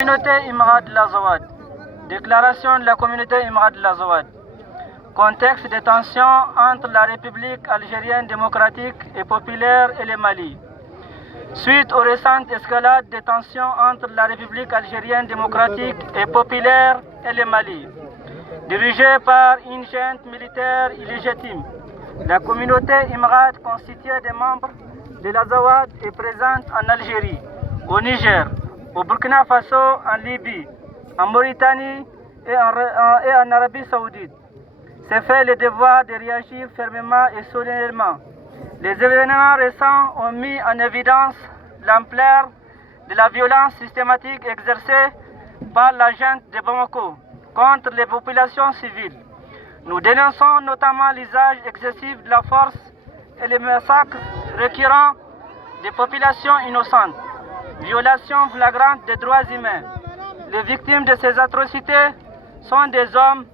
Communauté Imrad de l'Azawad. Déclaration de la communauté Imrad de l'Azawad. Contexte de tension entre la République algérienne démocratique et populaire et le Mali. Suite aux récentes escalades de tensions entre la République algérienne démocratique et populaire et le Mali, dirigée par une junte militaire illégitime, la communauté Imrad constituée des membres de l'Azawad est présente en Algérie, au Niger, au Burkina Faso, en Libye, en Mauritanie et en Arabie Saoudite. C'est fait le devoir de réagir fermement et solennellement. Les événements récents ont mis en évidence l'ampleur de la violence systématique exercée par la junte de Bamako contre les populations civiles. Nous dénonçons notamment l'usage excessif de la force et les massacres récurrents des populations innocentes, violations flagrantes des droits humains. Les victimes de ces atrocités sont des hommes,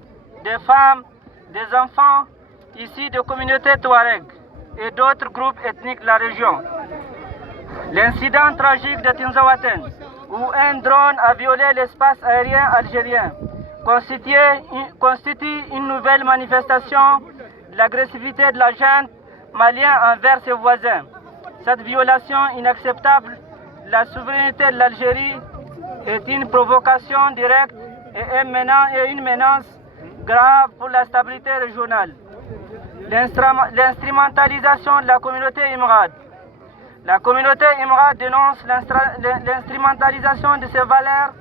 des femmes, des enfants issus de communautés touareg et d'autres groupes ethniques de la région. L'incident tragique de Tinzaouaten, où un drone a violé l'espace aérien algérien, constitue une nouvelle manifestation de l'agressivité de la junte malienne envers ses voisins. Cette violation inacceptable de la souveraineté de l'Algérie est une provocation directe et une menace grave pour la stabilité régionale. L'instrumentalisation de la communauté Imrad. La communauté Imrad dénonce l'instrumentalisation de ses valeurs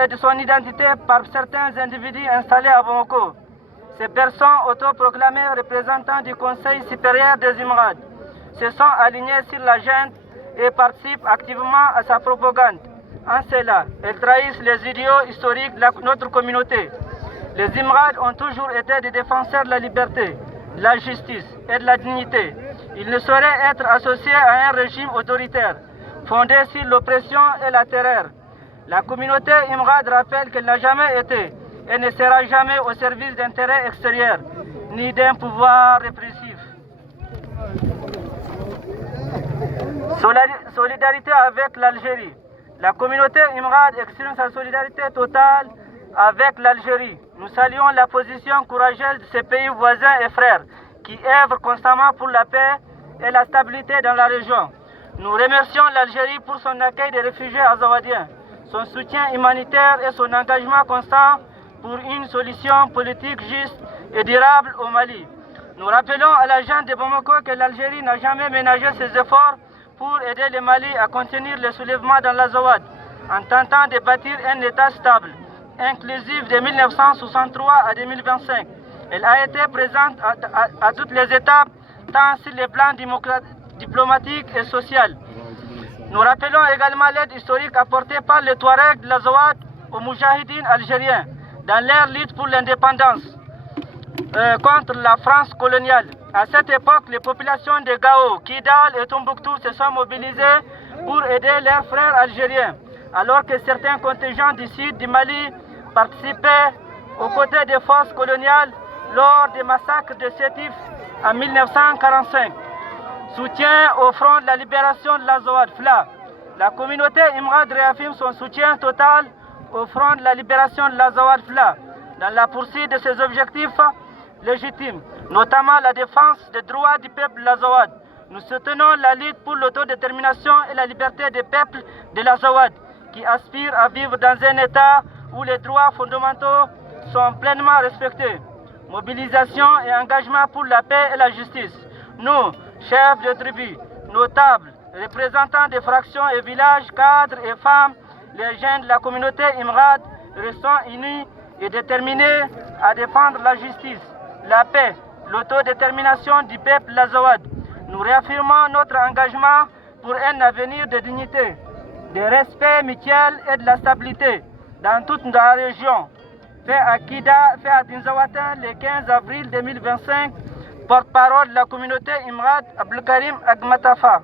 et de son identité par certains individus installés à Bamako. Ces personnes autoproclamées représentants du Conseil supérieur des Imrad se sont alignés sur la junte et participent activement à sa propagande. En cela, elles trahissent les idéaux historiques de notre communauté. Les Imrad ont toujours été des défenseurs de la liberté, de la justice et de la dignité. Ils ne sauraient être associés à un régime autoritaire, fondé sur l'oppression et la terreur. La communauté Imrad rappelle qu'elle n'a jamais été et ne sera jamais au service d'intérêts extérieurs, ni d'un pouvoir répressif. Solidarité avec l'Algérie. La communauté Imrad exprime sa solidarité totale avec l'Algérie. Nous saluons la position courageuse de ces pays voisins et frères qui œuvrent constamment pour la paix et la stabilité dans la région. Nous remercions l'Algérie pour son accueil des réfugiés azawadiens, son soutien humanitaire et son engagement constant pour une solution politique juste et durable au Mali. Nous rappelons à la junte de Bamako que l'Algérie n'a jamais ménagé ses efforts pour aider le Mali à contenir le soulèvement dans l'Azawad en tentant de bâtir un État stable, inclusif de 1963 à 2025. Elle a été présente à toutes les étapes, tant sur les plans diplomatiques et social. Nous rappelons également l'aide historique apportée par les Touaregs de l'Azawad aux Moudjahidines algériens dans leur lutte pour l'indépendance contre la France coloniale. À cette époque, les populations de Gao, Kidal et Tombouctou se sont mobilisées pour aider leurs frères algériens, alors que certains contingents du sud du Mali participaient aux côtés des forces coloniales lors des massacres de Sétif en 1945. Soutien au Front de la libération de l'Azawad, FLA. La communauté Imrad réaffirme son soutien total au Front de la libération de l'Azawad, FLA, dans la poursuite de ses objectifs légitimes, notamment la défense des droits du peuple de l'Azawad. Nous soutenons la lutte pour l'autodétermination et la liberté des peuples de l'Azawad, qui aspirent à vivre dans un État où les droits fondamentaux sont pleinement respectés. Mobilisation et engagement pour la paix et la justice. Nous, chefs de tribu, notables, représentants des fractions et villages, cadres et femmes, les jeunes de la communauté Imrad restons unis et déterminés à défendre la justice, la paix, l'autodétermination du peuple l'Azawad. Nous réaffirmons notre engagement pour un avenir de dignité, de respect mutuel et de la stabilité dans toute la région. Fait à Kida, fait à Tinzaouaten le 15 avril 2025, porte-parole de la communauté Imrad, Abdelkarim Agmatafa.